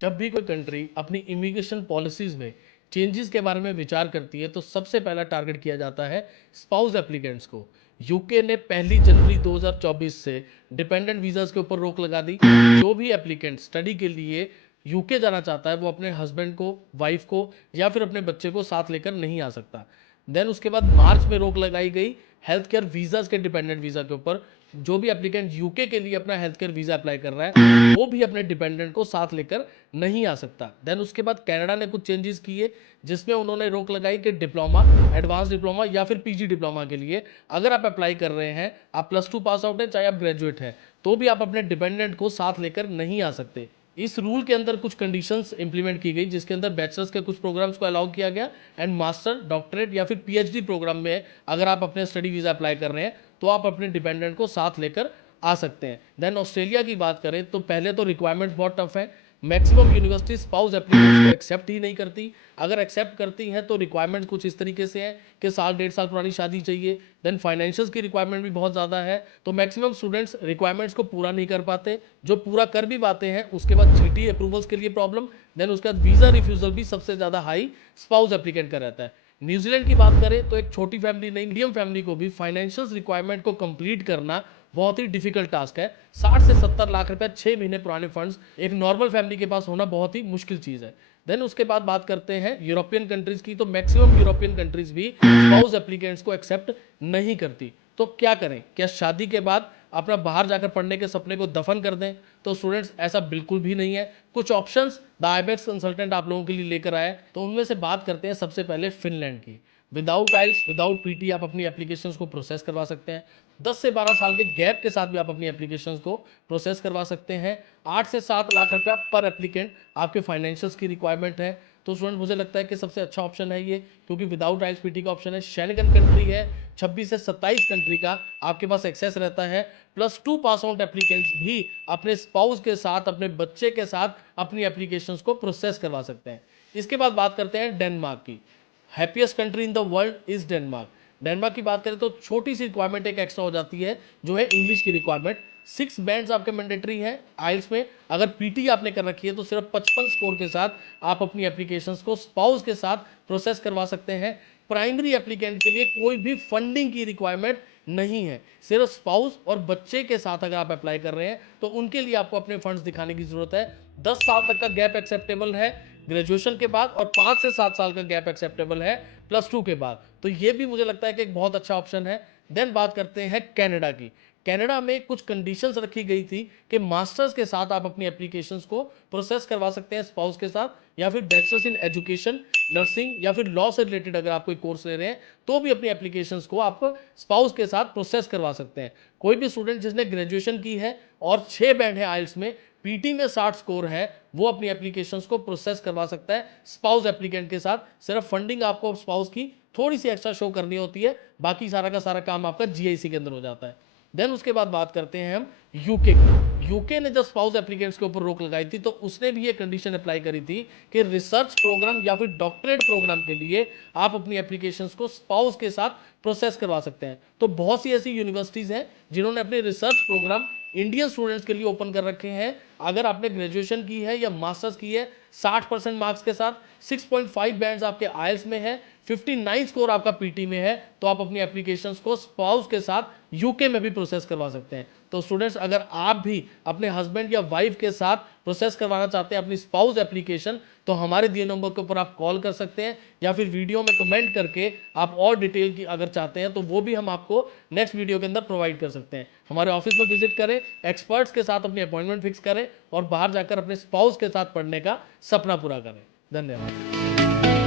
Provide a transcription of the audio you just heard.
जब भी कोई कंट्री अपनी इमिग्रेशन पॉलिसीज में चेंजेस के बारे में विचार करती है तो सबसे पहला टारगेट किया जाता है स्पाउस एप्लीकेंट्स को। यूके ने 1 जनवरी 2024 से डिपेंडेंट वीजास के ऊपर रोक लगा दी। जो भी एप्लीकेंट स्टडी के लिए यूके जाना चाहता है वो अपने हस्बैंड को, वाइफ को या फिर अपने बच्चे को साथ लेकर नहीं आ सकता। देन उसके बाद मार्च में रोक लगाई गई हेल्थ केयर वीजास के डिपेंडेंट वीजा के ऊपर। जो भी एप्लीकेंट यूके के लिए अपना हेल्थ केयर वीजा अप्लाई कर रहा है वो भी अपने डिपेंडेंट को साथ लेकर नहीं आ सकता। देन उसके बाद कनाडा ने कुछ चेंजेस किए जिसमें उन्होंने रोक लगाई कि डिप्लोमा, एडवांस डिप्लोमा या फिर पीजी डिप्लोमा के लिए अगर आप अप्लाई कर रहे हैं, आप +2 पास आउट हैं चाहे आप ग्रेजुएट हैं, तो भी आप अपने डिपेंडेंट को साथ लेकर नहीं आ सकते। इस रूल के अंदर कुछ कंडीशंस इंप्लीमेंट की गई जिसके अंदर बैचलर्स के कुछ प्रोग्राम्स को अलाउ किया गया एंड मास्टर, डॉक्टरेट या फिर पीएचडी प्रोग्राम में अगर आप अपने स्टडी वीजा अप्लाई कर रहे हैं तो आप अपने डिपेंडेंट को साथ लेकर आ सकते हैं। देन ऑस्ट्रेलिया की बात करें तो पहले तो रिक्वायरमेंट बहुत टफ है। मैक्सिमम यूनिवर्सिटी स्पाउस एप्लीकेंट्स को एक्सेप्ट ही नहीं करती। अगर एक्सेप्ट करती हैं तो रिक्वायरमेंट कुछ इस तरीके से है कि साल 1.5 साल पुरानी शादी चाहिए। देन फाइनेंशियल्स की रिक्वायरमेंट भी बहुत ज़्यादा है, तो मैक्सिमम स्टूडेंट्स रिक्वायरमेंट्स को पूरा नहीं कर पाते। जो पूरा कर भी पाते हैं उसके बाद जीटी अप्रूवल्स के लिए प्रॉब्लम। देन उसके बाद वीज़ा रिफ्यूज़ल भी सबसे ज़्यादा हाई स्पाउस एप्लीकेंट का रहता है। न्यूजीलैंड की बात करें तो एक छोटी फैमिली नहीं, मीडियम फैमिली को भी फाइनेंशियल रिक्वायरमेंट को कंप्लीट करना बहुत ही डिफिकल्ट टास्क है। 60 से 70 लाख रुपए 6 महीने पुराने फंड्स एक नॉर्मल फैमिली के पास होना बहुत ही मुश्किल चीज़ है। देन उसके बाद बात करते हैं यूरोपियन कंट्रीज की, तो मैक्सिमम यूरोपियन कंट्रीज भी स्पाउस एप्लीकेंट्स को एक्सेप्ट नहीं करती। तो क्या करें? क्या शादी के बाद अपना बाहर जाकर पढ़ने के सपने को दफन कर दें? तो स्टूडेंट्स ऐसा बिल्कुल भी नहीं है। कुछ ऑप्शंस द आईबेक्स कंसल्टेंट आप लोगों के लिए लेकर आए, तो उनमें से बात करते हैं सबसे पहले फिनलैंड की। विदाउट आइल्स, विदाउट पीटी आप अपनी एप्लीकेशंस को प्रोसेस करवा सकते हैं। 10 से 12 साल के गैप के साथ भी आप अपनी एप्लीकेशंस को प्रोसेस करवा सकते हैं। 8 से 7 लाख रुपया पर एप्लीकेंट आपके फाइनेंशियल्स की रिक्वायरमेंट है। तो स्टूडेंट मुझे लगता है कि सबसे अच्छा ऑप्शन है ये, क्योंकि विदाउट आइल्स पीटी का ऑप्शन है। शेंगन कंट्री है, 26 से 27 कंट्री का आपके पास एक्सेस रहता है। +2 पास आउट एप्लीकेंट्स भी अपने स्पाउस के साथ, अपने बच्चे के साथ अपनी एप्लीकेशंस को प्रोसेस करवा सकते हैं। इसके बाद बात करते हैं डेनमार्क की। Happiest country in the world is Denmark. Denmark की बात करें तो छोटी सी रिक्वायरमेंट एक एक्स्ट्रा हो जाती है, जो है इंग्लिश की रिक्वायरमेंट। 6 बैंड्स आपके मैंडेटरी है आइल्स में। अगर पीटी आपने कर रखी है तो सिर्फ 55 स्कोर के साथ आप अपनी एप्लीकेशंस को स्पाउस के साथ प्रोसेस करवा सकते हैं। प्राइमरी एप्लीकेंट के लिए कोई भी फंडिंग की रिक्वायरमेंट नहीं है। सिर्फ स्पाउस और बच्चे के साथ अगर आप अप्लाई कर रहे हैं तो उनके लिए आपको अपने फंड्स दिखाने की जरूरत है। 10 साल तक का गैप एक्सेप्टेबल है ग्रेजुएशन के बाद, और 5 से 7 साल का गैप एक्सेप्टेबल है +2 के बाद। तो ये भी मुझे लगता है कि एक बहुत अच्छा ऑप्शन है। देन बात करते हैं कनाडा की। कनाडा में कुछ कंडीशंस रखी गई थी कि मास्टर्स के साथ आप अपनी एप्लीकेशंस को प्रोसेस करवा सकते हैं स्पाउस के साथ, या फिर बैचलर्स इन एजुकेशन, नर्सिंग या फिर लॉ से रिलेटेड अगर आप कोई कोर्स ले रहे हैं तो भी अपनी एप्लीकेशंस को आप स्पाउस के साथ प्रोसेस करवा सकते हैं। कोई भी स्टूडेंट जिसने ग्रेजुएशन की है और 6 बैंड है आइल्स में, पीटी में 60 स्कोर है, वो अपनी एप्लीकेशंस को प्रोसेस करवा सकता है स्पाउस एप्लीकेंट के साथ। सिर्फ फंडिंग आपको स्पाउस की थोड़ी सी एक्स्ट्रा शो करनी होती है, बाकी सारा का सारा काम आपका जीआईसी के अंदर हो जाता है। देन उसके बाद बात करते हैं हम यूके की। यूके ने जब स्पाउस एप्लीकेंट्स के ऊपर रोक लगाई थी तो उसने भी ये कंडीशन अप्लाई करी थी कि रिसर्च प्रोग्राम या फिर डॉक्टरेट प्रोग्राम के लिए आप अपनी एप्लीकेशंस को स्पाउस के साथ प्रोसेस करवा सकते हैं। तो बहुत सी ऐसी यूनिवर्सिटीज़ हैं जिन्होंने अपने रिसर्च प्रोग्राम इंडियन स्टूडेंट्स के लिए ओपन कर रखे हैं। अगर आपने ग्रेजुएशन की है या मास्टर्स की है 60% मार्क्स के साथ, 6.5 बैंड्स आपके आइल्स में है, 59 स्कोर आपका पीटी में है, तो आप अपनी एप्लीकेशंस को स्पाउस के साथ यूके में भी प्रोसेस करवा सकते हैं। तो स्टूडेंट्स, अगर आप भी अपने हस्बैंड या वाइफ के साथ प्रोसेस करवाना चाहते हैं अपनी स्पाउस एप्लीकेशन, तो हमारे दिए नंबर के ऊपर आप कॉल कर सकते हैं, या फिर वीडियो में कमेंट करके आप और डिटेल की अगर चाहते हैं तो वो भी हम आपको नेक्स्ट वीडियो के अंदर प्रोवाइड कर सकते हैं। हमारे ऑफिस में विजिट करें, एक्सपर्ट्स के साथ अपनी अपॉइंटमेंट फिक्स करें और बाहर जाकर अपने स्पाउस के साथ पढ़ने का सपना पूरा करें। धन्यवाद।